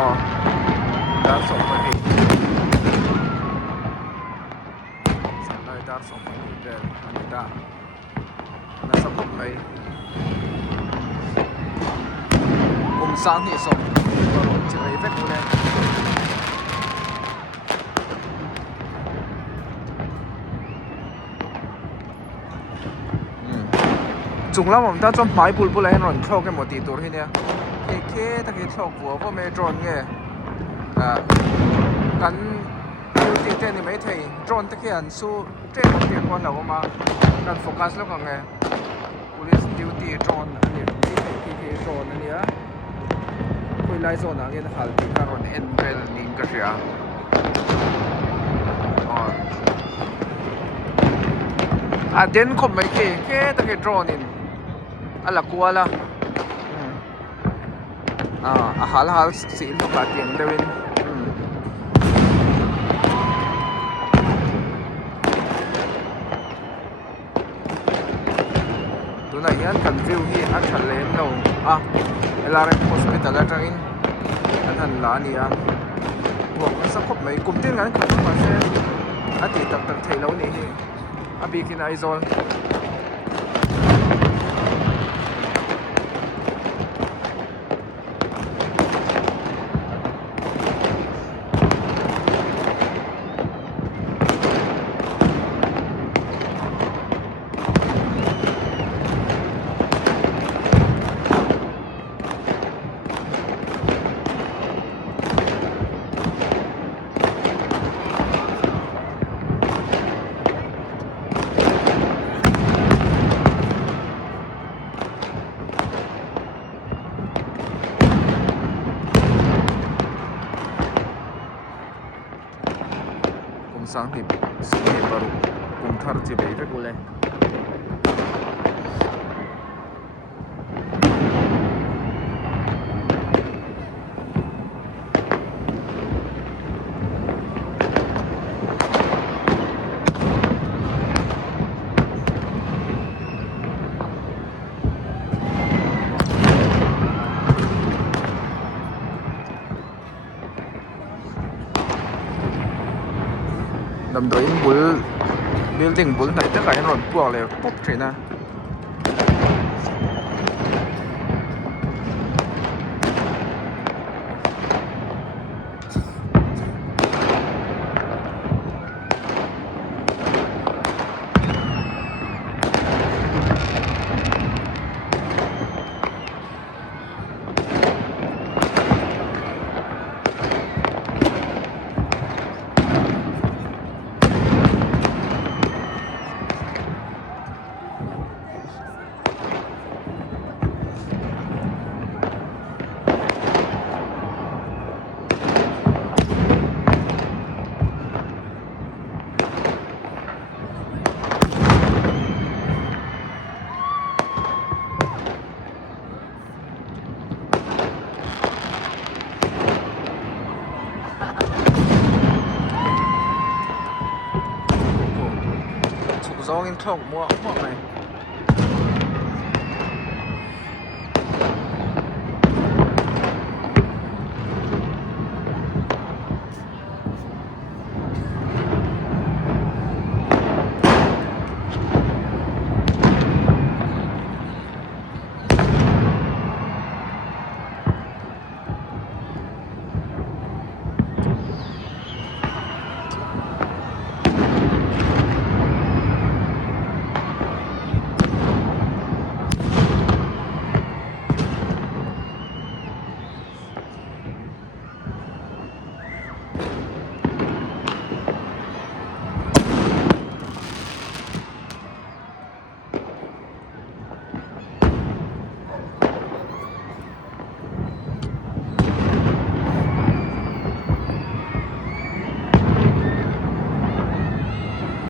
dar som pa ni sanai dar som pa ni bel anita na sa khop mai sang ni som chỉ lấy vết của này chúng lắm ta cho máy bul bul này nó cho cái một tí tuổi thế nè cái ta cái cho của vô mẹ tròn nghe cắn tiêu tiền tiền thì mấy thầy tròn ta cái anh su trên một tiền quan đâu mà cần focus lúc nào nghe police duty tròn anh ấy cái tròn anh ấyคุยไล่โซนอะไรนะฮัลติคารอนเอ็นเบลนิงก็เสียเด่นคมไม่เก๋ตะเกียบโดรนินอะไรกลัวละฮัลสีนปากเกียงเดวินตัวไหนยันกันวิวที่อันทะเลนเราเวลาเราโพสต์ไปแต่ละจังอินอันนั้นล้านนี่พวกสังคมไม่กลุ่มที่งั้นขัดมาเช่นอดีตต่างๆไทยแล้วนี่บีกินไอโซนsang thì sini baru kumthar je bebe gule đầm đuổi bull building bull này tất cả những loại buộc là bốc chỉ na gió in không mua này